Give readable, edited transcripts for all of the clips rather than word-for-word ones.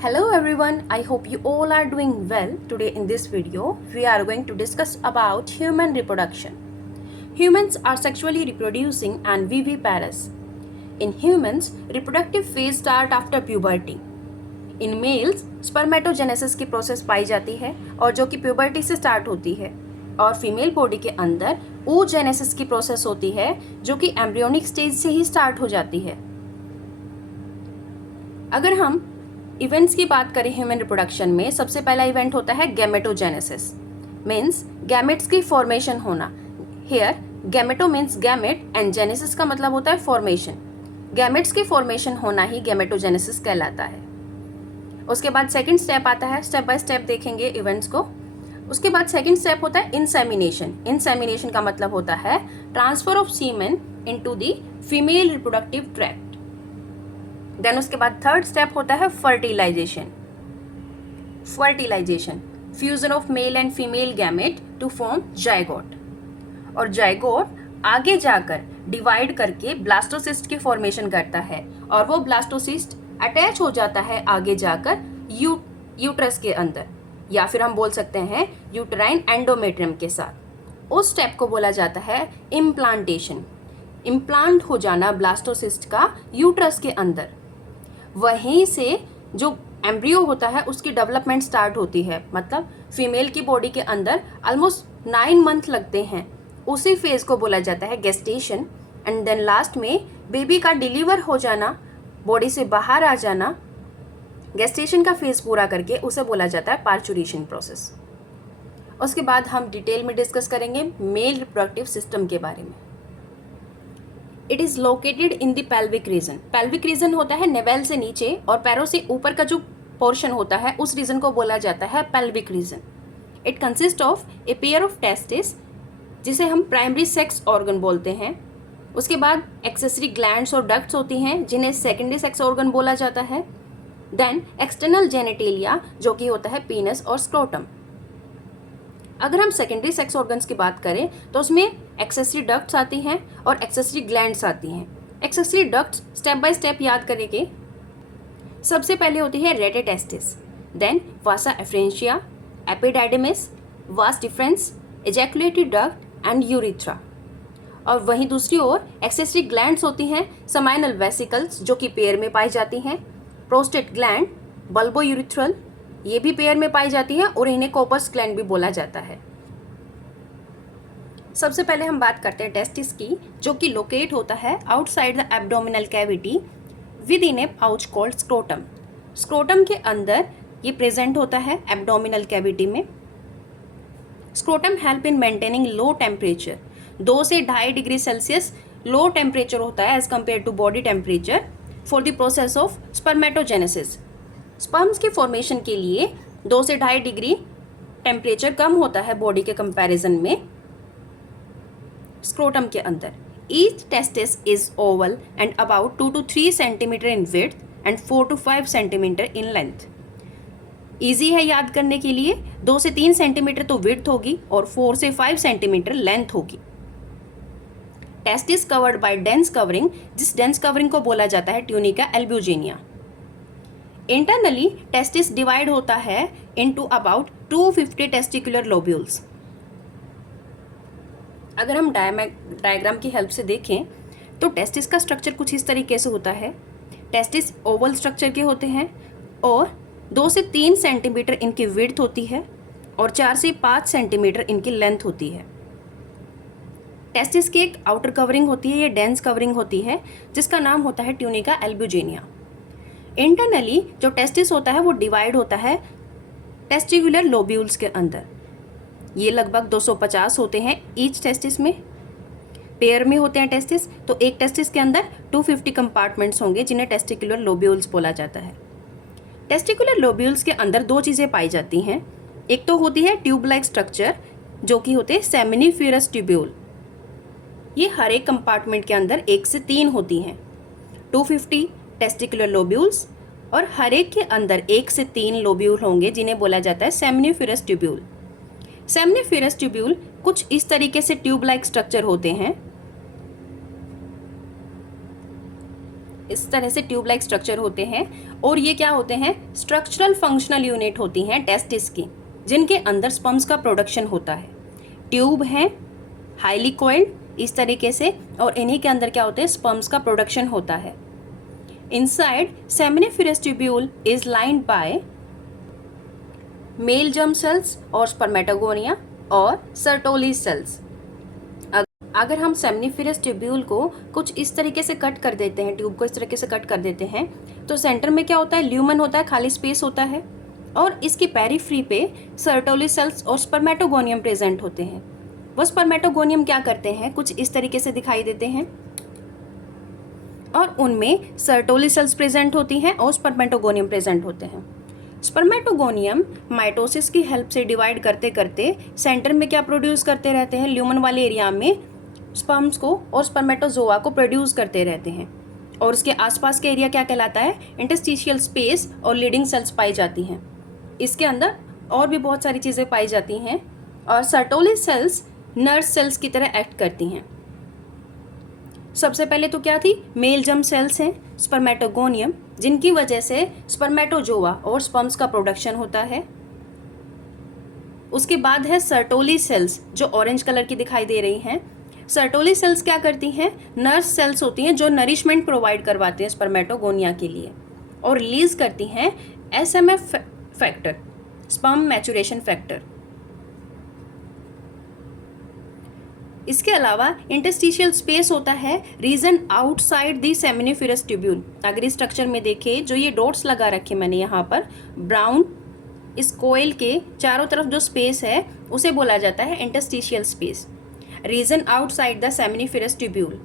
Hello everyone, I hope you all are doing well. Today in this video, we are going to discuss about human reproduction. Humans are sexually reproducing and viviparous. In humans, reproductive phase start after puberty. In males, spermatogenesis की process पाई जाती है और जो कि puberty से start होती है और फीमेल बॉडी के अंदर oogenesis की प्रोसेस होती है जो कि एम्ब्रियोनिक स्टेज से ही स्टार्ट हो जाती है। अगर हम इवेंट्स की बात करें ह्यूमन रिप्रोडक्शन में, सबसे पहला इवेंट होता है गैमेटोजेनेसिस, मीन्स गैमेट्स की फॉर्मेशन होना। Here gameto means gamete and genesis का मतलब होता है फॉर्मेशन। गैमेट्स की फॉर्मेशन होना ही गैमेटोजेनेसिस कहलाता है। उसके बाद सेकंड स्टेप आता है, स्टेप बाय स्टेप देखेंगे इवेंट्स को। उसके बाद सेकंड स्टेप होता है इंसेमिनेशन। इंसेमिनेशन का मतलब होता है transfer of semen into the female reproductive tract. Then उसके बाद थर्ड स्टेप होता है fertilization. Fertilization, fusion of male and female gamete to form zygote, और जायगोट आगे जाकर डिवाइड करके ब्लास्टोसिस्ट की फॉर्मेशन करता है और वो ब्लास्टोसिस्ट अटैच हो जाता है आगे जाकर यूट्रस के अंदर, या फिर हम बोल सकते हैं यूट्राइन एंडोमेट्रियम के साथ। उस स्टेप को बोला जाता है इम्प्लांटेशन। इम्प्लांट हो जाना ब्लास्टोसिस्ट का यूट्रस के अंदर, वहीं से जो एम्ब्रियो होता है उसकी डेवलपमेंट स्टार्ट होती है। मतलब फीमेल की बॉडी के अंदर ऑलमोस्ट 9 मंथ लगते हैं, उसी फेज को बोला जाता है गेस्टेशन। एंड देन लास्ट में बेबी का डिलीवर हो जाना, बॉडी से बाहर आ जाना, गेस्टेशन का फेज पूरा करके उसे बोला जाता है पार्चुरेशन प्रोसेस। उसके बाद हम डिटेल में डिस्कस करेंगे मेल रिप्रोडक्टिव सिस्टम के बारे में। It is located in the pelvic region. Pelvic region होता है नेवेल से नीचे और पैरों से ऊपर का जो पोर्शन होता है उस रीजन को बोला जाता है pelvic region. It consist of a pair of testis, जिसे हम प्राइमरी सेक्स ऑर्गन बोलते हैं। उसके बाद एक्सेसरी ग्लैंड्स और डक्ट्स होती हैं जिन्हें सेकेंडरी सेक्स ऑर्गन बोला जाता है। देन एक्सटर्नल जेनेटेलिया जो कि होता है पीनस और स्क्रोटम। अगर हम सेकेंडरी सेक्स ऑर्गन्स की बात करें तो उसमें एक्सेसरी डक्ट्स आती हैं और एक्सेसरी ग्लैंड्स आती हैं। Accessory ducts step by step याद करेंगे। सबसे पहले होती है rete testis, then vasa efferentia, epididymis, vas deferens, ejaculatory duct and urethra. और वहीं दूसरी ओर एक्सेसरी ग्लैंड्स होती हैं समाइनल वेसिकल्स जो कि पेयर में पाई जाती हैं, प्रोस्टेट ग्लैंड, बल्बो यूरिथ्रल, ये भी पेयर में पाई जाती है और इन्हें कोपर्स ग्लैंड भी बोला जाता है। सबसे पहले हम बात करते हैं टेस्टिस की, जो कि लोकेट होता है outside the abdominal cavity within a pouch called scrotum. Scrotum के अंदर ये प्रेजेंट होता है एब्डोमिनल कैविटी में। Scrotum help in maintaining low temperature. 2 से 2.5 डिग्री सेल्सियस लो टेम्परेचर होता है as compare to body temperature for the process of spermatogenesis. Sperms की फॉर्मेशन के लिए 2 से 2.5 डिग्री टेम्परेचर कम होता है बॉडी के कंपैरिजन में स्क्रोटम के अंदर। Each testis is Oval and about 2 to 3 centimetre in width and 4 to 5 centimetre in length. Easy है याद करने के लिए, 2 से 3 सेंटीमीटर तो विड्थ होगी और 4 से 5 सेंटीमीटर लेंथ होगी। Testis covered by dense covering, जिस डेंस कवरिंग को बोला जाता है ट्यूनिका एल्ब्यूजेनिया। इंटरनली टेस्टिस डिवाइड होता है इनटू अबाउट 250 टेस्टिकुलर लोब्यूल्स। अगर हम डायग्राम की हेल्प से देखें तो टेस्टिस का स्ट्रक्चर कुछ इस तरीके से होता है। टेस्टिस ओवल स्ट्रक्चर के होते हैं और 2 से 3 सेंटीमीटर इनकी विड्थ होती है और 4 से 5 सेंटीमीटर इनकी लेंथ होती है। टेस्टिस की एक आउटर कवरिंग होती है, ये डेंस कवरिंग होती है, जिसका नाम होता है ट्यूनिका एल्ब्यूजेनिया। इंटरनली जो टेस्टिस होता है वो डिवाइड होता है टेस्टिकुलर लोब्यूल्स के अंदर। ये लगभग 250 होते हैं ईच टेस्टिस में। पेयर में होते हैं टेस्टिस, तो एक टेस्टिस के अंदर 250 कंपार्टमेंट्स होंगे जिन्हें टेस्टिकुलर लोब्यूल्स बोला जाता है। टेस्टिकुलर लोब्यूल्स के अंदर 2 चीज़ें पाई जाती हैं। एक तो होती है ट्यूब लाइक स्ट्रक्चर जो कि होते हैं सेमिनिफेरस ट्यूब्यूल। ये हर एक कंपार्टमेंट के अंदर 1 से 3 होती हैं। 250 टेस्टिकुलर लोब्यूल्स और हर एक के अंदर 1 से 3 लोब्यूल होंगे जिन्हें बोला जाता है सेमिनिफेरस ट्यूब्यूल। सेमिनिफेरस ट्यूब्यूल कुछ इस तरीके से ट्यूब लाइक स्ट्रक्चर होते हैं। इस तरह से ट्यूब लाइक स्ट्रक्चर होते हैं और ये क्या होते हैं, स्ट्रक्चरल फंक्शनल यूनिट होती हैं टेस्टिस की, जिनके अंदर स्पर्म्स का प्रोडक्शन होता है। ट्यूब हैं हाईली कॉइल्ड इस तरीके से, और इन्हीं के अंदर क्या होते हैं, स्पर्म्स का प्रोडक्शन होता है। Inside seminiferous tubule is lined by male germ cells और स्पर्मेटोगोनिया और सर्टोली सेल्स। अगर हम सेमिनिफेरस ट्यूब्यूल को कुछ इस तरीके से कट कर देते हैं, ट्यूब को इस तरीके से कट कर देते हैं, तो सेंटर में क्या होता है, ल्यूमन होता है, खाली स्पेस होता है, और इसकी पेरिफ्री पे सर्टोली सेल्स और स्पर्मेटोगोनियम प्रेजेंट होते हैं। वो स्पर्मेटोगोनियम क्या करते हैं, कुछ इस तरीके से दिखाई देते हैं, और उनमें सर्टोली सेल्स प्रेजेंट होती हैं और स्पर्मेटोगोनियम प्रेजेंट होते हैं। स्पर्मेटोगोनियम माइटोसिस की हेल्प से डिवाइड करते करते सेंटर में क्या प्रोड्यूस करते रहते हैं, ल्यूमन वाले एरिया में स्पर्म्स को और स्पर्मेटोजोआ को प्रोड्यूस करते रहते हैं, और उसके आसपास के एरिया क्या कहलाता है, इंटरस्टिशियल स्पेस और लीडिंग सेल्स पाई जाती हैं। इसके अंदर और भी बहुत सारी चीज़ें पाई जाती हैं, और सर्टोली सेल्स नर्स सेल्स की तरह एक्ट करती हैं। सबसे पहले तो क्या थी, मेल जर्म सेल्स हैं स्पर्मेटोगोनियम, जिनकी वजह से स्पर्मेटोजोआ और स्पर्म्स का प्रोडक्शन होता है। उसके बाद है सर्टोली सेल्स, जो ऑरेंज कलर की दिखाई दे रही हैं। सर्टोली सेल्स क्या करती हैं, नर्स सेल्स होती हैं जो नरिशमेंट प्रोवाइड करवाते हैं स्पर्मेटोगोनिया के लिए, और रिलीज करती हैं SMF factor, sperm maturation factor. इसके अलावा इंटरस्टिशियल स्पेस होता है region outside the seminiferous tubule. अगर इस स्ट्रक्चर में देखें, जो ये डॉट्स लगा रखे मैंने यहाँ पर ब्राउन, इस कोयल के चारों तरफ जो स्पेस है उसे बोला जाता है interstitial space, region outside the seminiferous tubule,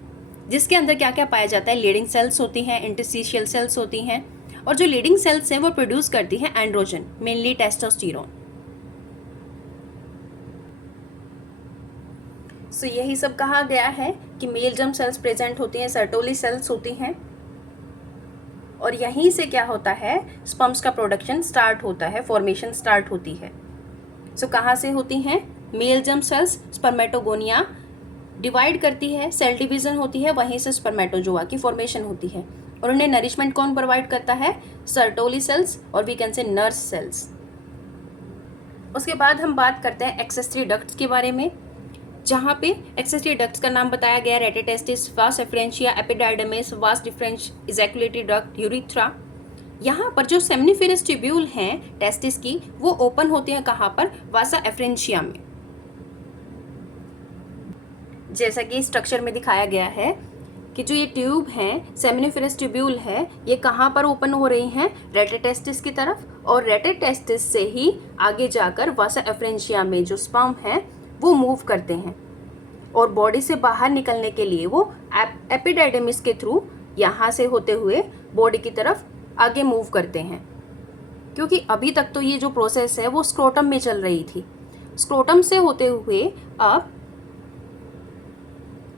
जिसके अंदर क्या क्या पाया जाता है, लीडिंग सेल्स होती हैं, इंटरस्टिशियल सेल्स होती हैं, और जो लीडिंग सेल्स हैं वो प्रोड्यूस करती हैं एंड्रोजन, मेनली टेस्टोस्टेरोन। सो यही सब कहा गया है कि मेल जर्म सेल्स प्रेजेंट होती हैं, सर्टोली सेल्स होती हैं, और यहीं से क्या होता है, स्पर्म्स का प्रोडक्शन स्टार्ट होता है, फॉर्मेशन स्टार्ट होती है। सो कहाँ से होती हैं, male germ cells spermatogonia divide करती है, सेल डिवीजन होती है, वहीं से स्पर्मेटोजोआ की फॉर्मेशन होती है, और उन्हें नरिशमेंट कौन प्रोवाइड करता है, सर्टोली सेल्स, और we can say nurse cells. उसके बाद हम बात करते हैं एक्सेसरी डक्ट्स के बारे में, जहाँ पे एक्सेसरी डक्ट्स का नाम बताया गया, रेटेटेस्टिस, वास efferentia, epididymis, vas deferens ejaculatory duct, urethra. यहाँ पर जो सेमिनिफेरस ट्यूब्यूल हैं टेस्टिस की, वो ओपन होते हैं कहाँ पर, वासा एफरेंशिया में। जैसा कि स्ट्रक्चर में दिखाया गया है कि जो ये ट्यूब हैं, सेमिनिफेरस ट्यूब्यूल है, ये कहाँ पर ओपन हो रही हैं, रेटेटेस्टिस की तरफ, और रेटेटेस्टिस से ही आगे जाकर वासा एफरेंशिया में जो स्पर्म है वो मूव करते हैं, और बॉडी से बाहर निकलने के लिए वो एपिडाइडमिस के थ्रू यहाँ से होते हुए बॉडी की तरफ आगे मूव करते हैं। क्योंकि अभी तक तो ये जो प्रोसेस है वो स्क्रोटम में चल रही थी, स्क्रोटम से होते हुए अब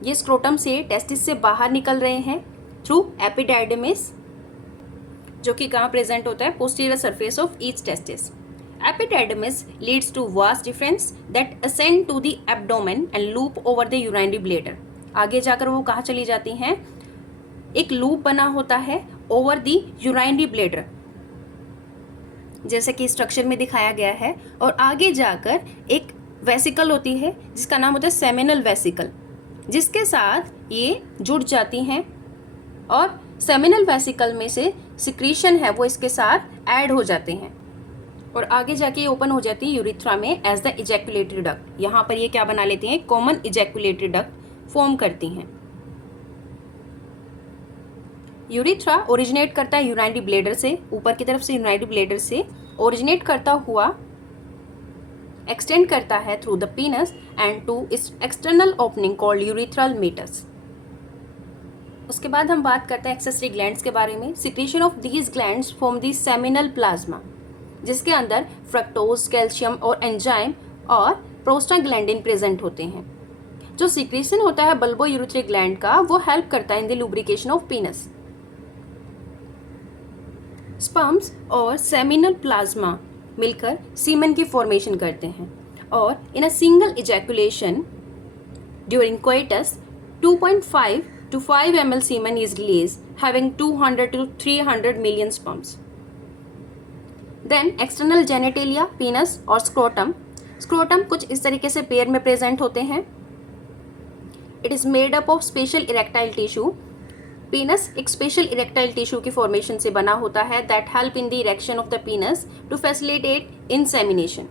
ये स्क्रोटम से टेस्टिस से बाहर निकल रहे हैं थ्रू एपिडाइडमिस, जो कि कहाँ प्रेजेंट होता है, posterior surface of each testis. Epididymis leads to vas deferens that ascend to the abdomen and loop over the urinary bladder. आगे जाकर वो कहाँ चली जाती हैं, एक लूप बना होता है ओवर दी यूराइनरी ब्लेडर, जैसे कि स्ट्रक्चर में दिखाया गया है, और आगे जाकर एक वेसिकल होती है जिसका नाम होता है सेमिनल वेसिकल, जिसके साथ ये जुड़ जाती हैं, और सेमिनल वेसिकल में से सिक्रीशन है वो इसके साथ ऐड हो जाते हैं, और आगे जाके ये ओपन हो जाती है यूरिथ्रा में एज द इजैकुलेटरी डक्ट। यहाँ पर ये क्या बना लेती हैं, कॉमन इजैकुलेटरी डक्ट फॉर्म करती हैं। यूरिथ्रा ओरिजिनेट करता है यूराइनरी ब्लेडर से, ऊपर की तरफ से यूराइनरी ब्लेडर से ओरिजिनेट करता हुआ एक्सटेंड करता है through the penis and to its external opening called urethral meatus. उसके बाद हम बात करते हैं एक्सेसरी ग्लैंड्स के बारे में। Secretion of these glands from the seminal plasma, जिसके अंदर फ्रक्टोज, कैल्शियम और एंजाइम और प्रोस्टाग्लैंडिन प्रेजेंट होते हैं। जो सिक्रीशन होता है बल्बो यूरिथ्री ग्लैंड का, वो हेल्प करता है in the lubrication of penis. Sperms और सेमिनल प्लाज्मा मिलकर सीमेन की फॉर्मेशन करते हैं, और in a single ejaculation during coitus 2.5 to 5 ml semen is released, having 200 to 300 million sperms. Then external genitalia, penis और scrotum. Scrotum कुछ इस तरीके से पेयर में प्रेजेंट होते हैं. It is made up of special erectile tissue. Penis एक special erectile tissue की formation से बना होता है that help in the erection of the penis to facilitate insemination.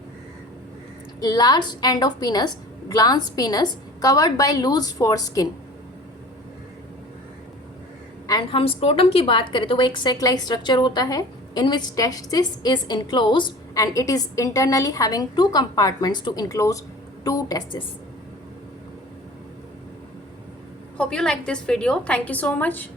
Large end of penis, glans penis, covered by loose foreskin. And हम scrotum की बात करें तो वो एक sac-like structure होता है in which testis is enclosed and it is internally having 2 compartments to enclose 2 testes. Hope you like this video. Thank you so much.